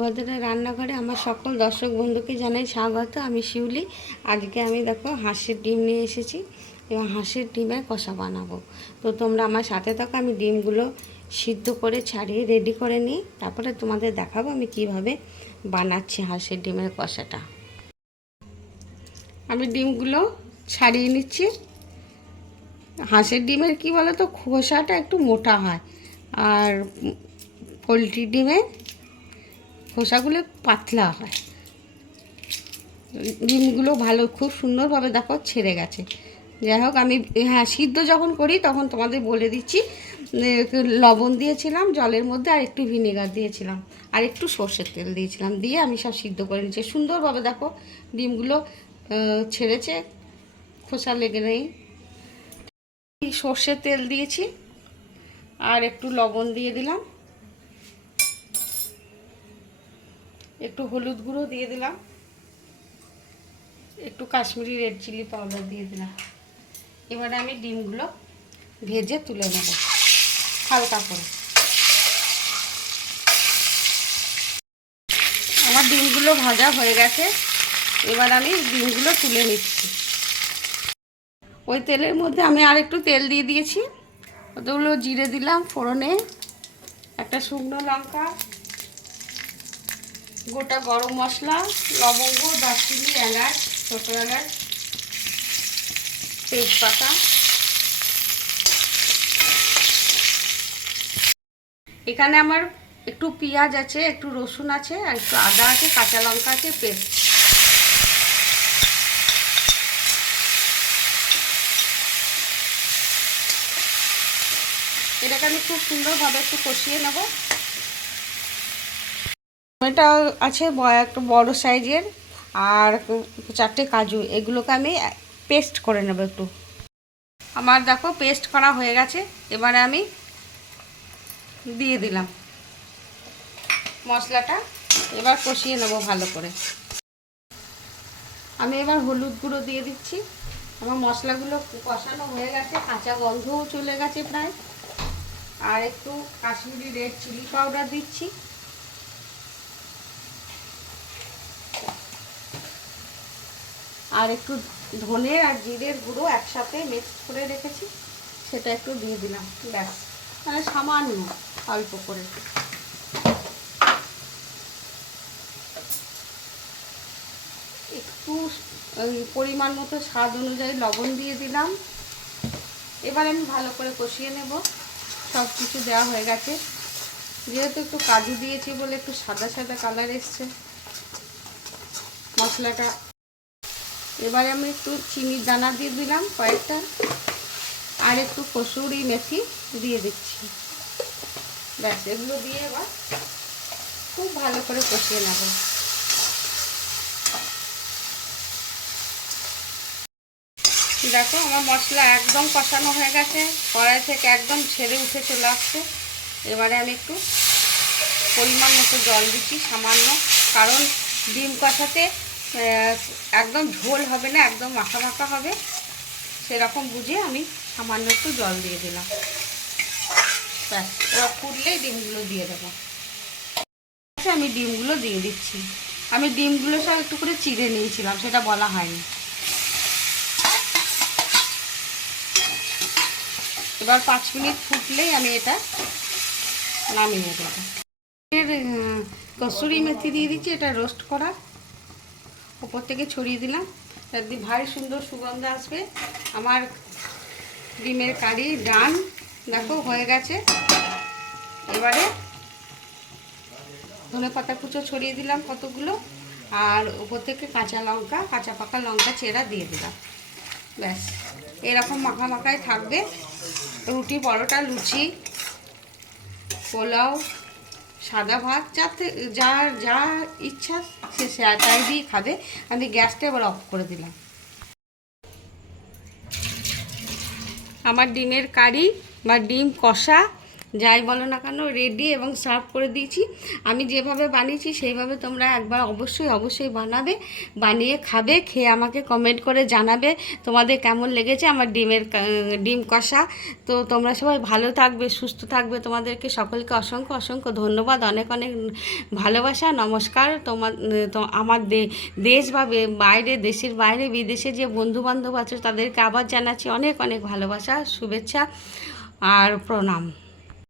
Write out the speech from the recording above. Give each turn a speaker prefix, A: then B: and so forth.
A: আমাদের রান্নাঘরে আমার সকল দর্শক বন্ধুকে জানাই স্বাগত। আমি শিউলি। আজকে আমি দেখো হাঁসের ডিম নিয়ে এসেছি এবং হাঁসের ডিমের কষা বানাবো। তো তোমরা আমার সাথে থাকো, আমি ডিমগুলো সিদ্ধ করে ছাড়িয়ে রেডি করে নিই। তারপরে তোমাদের দেখাবো আমি কীভাবে বানাচ্ছি হাঁসের ডিমের কষাটা। আমি ডিমগুলো ছাড়িয়ে নিচ্ছি। হাঁসের ডিমের কি বলো তো খোসাটা একটু মোটা হয়। আর পোলট্রি ডিমের খোসাগুলো পাতলা হয়। ডিমগুলো ভালো, খুব সুন্দরভাবে দেখো ছেড়ে গেছে। যাই হোক, আমি হ্যাঁ সিদ্ধ যখন করি তখন তোমাদের বলে দিচ্ছি লবণ দিয়েছিলাম জলের মধ্যে আর একটু ভিনেগার দিয়েছিলাম। আর একটু সর্ষের তেল দিয়েছিলাম। দিয়ে আমি সব সিদ্ধ করে নিচ্ছি। সুন্দরভাবে দেখো ডিমগুলো ছেড়েছে, খোসা লেগে নেই। সর্ষের তেল দিয়েছি আর একটু লবণ দিয়ে দিলাম। একটু হলুদ গুঁড়ো দিয়ে দিলাম। একটু কাশ্মীরি রেড চিলি পাউডার দিয়ে দিলাম। এবারে আমি ডিমগুলো ভেজে তুলে নেব, হালকা করে। আমার ডিমগুলো ভাজা হয়ে গেছে, এবার আমি ডিমগুলো তুলে নিচ্ছি। ওই তেলের মধ্যে আমি আর একটু তেল দিয়ে দিয়েছি। কতগুলো জিরে দিলাম ফোড়নে, একটা শুকনো লঙ্কা গোটা গরম মশলা, লবঙ্গ, দারচিনি, এলাচ, ছোটো এলাচ, তেজপাতা। এখানে আমার একটু পেঁয়াজ আছে, একটু রসুন আছে, আর একটু আদা আছে, কাঁচা লঙ্কা আছে, পেস্ট। এটাকে আমি খুব সুন্দরভাবে একটু কষিয়ে নেব। এটা আছে একটা বড় সাইজের আর চারটে কাজু। এগুলোকে আমি পেস্ট করে নেব একটু। আমার দেখো পেস্ট করা হয়ে গেছে। এবারে আমি দিয়ে দিলাম মশলাটা। এবার কষিয়ে নেব ভালো করে। আমি এবার হলুদ গুঁড়ো দিয়ে দিচ্ছি। আমার মশলাগুলো কষানো হয়ে গেছে। কাঁচা গন্ধও চলে গেছে প্রায়। আর একটু কাশ্মীরি রেড চিলি পাউডার দিচ্ছি। আর একটু ধনে আর জিরের গুঁড়ো একসাথে মিক্স করে রেখেছি। সেটা একটু দিয়ে দিলাম। ব্যাস। মানে সামান্য অল্প করে। একটু পরিমাণ মতো স্বাদ অনুযায়ী লবণ দিয়ে দিলাম। এবার আমি ভালো করে কষিয়ে নেব। সব কিছু দেওয়া হয়ে গেছে। যেহেতু একটু কাজু দিয়েছি বলে একটু সাদা সাদা কালার এসছে। মশলাটা এবারে আমি একটু চিনির দানা দিয়ে দিলাম কয়েকটা, আর একটু কসুরি মেথি দিয়ে দিচ্ছি। ব্যাস, এগুলো দিয়ে এবার খুব ভালো করে কষিয়ে নেব। দেখো, আমার মশলা একদম কষানো হয়ে গেছে, কড়াই থেকে একদম ছেড়ে উঠে চলে আসছে এবারে আমি একটু পরিমাণ মতো জল দিচ্ছি সামান্য, কারণ ডিম কষাতে একদম ঝোল হবে না একদম মাখা মাখা হবে। সেরকম বুঝে আমি সামান্য একটু জল দিয়ে দিলাম। ব্যাস ফুটলেই ডিমগুলো দিয়ে দেবো। আচ্ছা, আমি ডিমগুলো দিয়ে দিচ্ছি। আমি ডিমগুলো সব একটু করে চিড়ে নিয়েছিলাম সেটা বলা হয়নি। এবার পাঁচ মিনিট ফুটলেই আমি এটা নামিয়ে দেবো। কসুরি মেথি দিয়ে দিচ্ছি এটা রোস্ট করা। উপর থেকে ছড়িয়ে দিলাম। তার দিয়ে ভারী সুন্দর সুগন্ধ আসবে। আমার ডিমের কারি ডান, দেখো হয়ে গেছে। এবারে ধনে পাতা কুচো ছড়িয়ে দিলাম কতগুলো। আর উপর থেকে কাঁচা লঙ্কা, কাঁচা পাকা লঙ্কা চেরা দিয়ে দিলাম। ব্যাস, এরকম মাখা মাখায় থাকবে। রুটি, পরোটা, লুচি, পোলাও সাদা ভাত যাতে যা যা ইচ্ছা সে তাই দিয়ে খাবে। আমি গ্যাসটা এবার অফ করে দিলাম। আমার ডিমের কারি বা ডিম কষা যাই বলো না কেন রেডি এবং সার্ভ করে দিয়েছি। আমি যেভাবে বানিয়েছি, সেইভাবে তোমরা একবার অবশ্যই অবশ্যই বানাবে, বানিয়ে খাবে, খেয়ে আমাকে কমেন্ট করে জানাবে, তোমাদের কেমন লেগেছে আমার ডিমের ডিম কষা। তো তোমরা সবাই ভালো থাকবে, সুস্থ থাকবে। তোমাদেরকে সকলকে অসংখ্য অসংখ্য ধন্যবাদ, অনেক অনেক ভালোবাসা, নমস্কার। তোমার তো আমার দেশ বা বাইরে, দেশের বাইরে, বিদেশে যে বন্ধু বান্ধব আছে, তাদেরকে আবার জানাচ্ছি অনেক অনেক ভালোবাসা, শুভেচ্ছা আর প্রণাম।